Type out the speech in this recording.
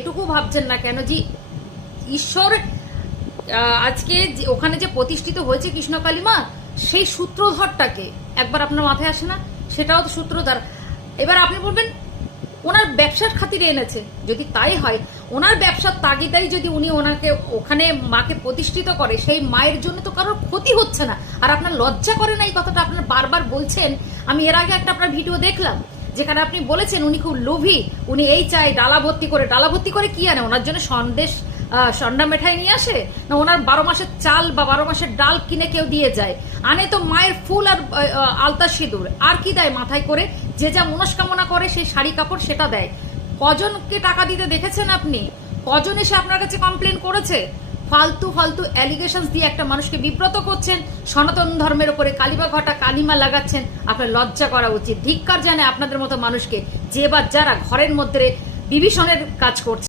এটুকু ভাবছেন না কেন যে ঈশ্বর আজকে ওখানে যে প্রতিষ্ঠিত হয়েছে কৃষ্ণকালী মা, সেই সূত্রধরটাকে একবার আপনার মাথায় আসে না? সেটাও তো সূত্রধর। এবার আপনি বলবেন ওনার ব্যবসার খাতিরে এনেছে, যদি তাই হয় ওনার ব্যবসার তাগিদাই যদি উনি ওনাকে ওখানে মাকে প্রতিষ্ঠিত করে, সেই মায়ের জন্য তো কারোর ক্ষতি হচ্ছে না। আর আপনার লজ্জা করে না এই কথাটা? আপনার বারবার বলছেন। আমি এর আগে একটা আপনার ভিডিও দেখলাম যেখানে আপনি বলেছেন উনি খুব লোভী, উনি এই চাই ডালা ভর্তি করে কি আনে ওনার জন্য? সন্দেশ সন্ডা মিঠাই নিয়ে আসে না? ওনার 12 মাসের চাল বা 12 মাসের ডাল কিনে কেউ দিয়ে যায়? আনে তো মায়ের ফুল আর আলতা সিঁদুর, আর কি দেয় মাথায় করে? যে যা মনস্কামনা করে সেই শাড়ি কাপড় সেটা দেয়। কজনকে টাকা দিতে দেখেছেন আপনি? কজন এসে আপনার কাছে কমপ্লেন করেছে? ফালতু ফালতু অ্যালিগেশন দিয়ে একটা মানুষকে বিব্রত করছেন, সনাতন ধর্মের উপরে কালিমা ঘটা কালিমা লাগাচ্ছেন। আপনার লজ্জা করা উচিত। ধিক্কার জানে আপনাদের মতো মানুষকে, যে বা যারা ঘরের মধ্যে বিভীষণের কাজ করছে।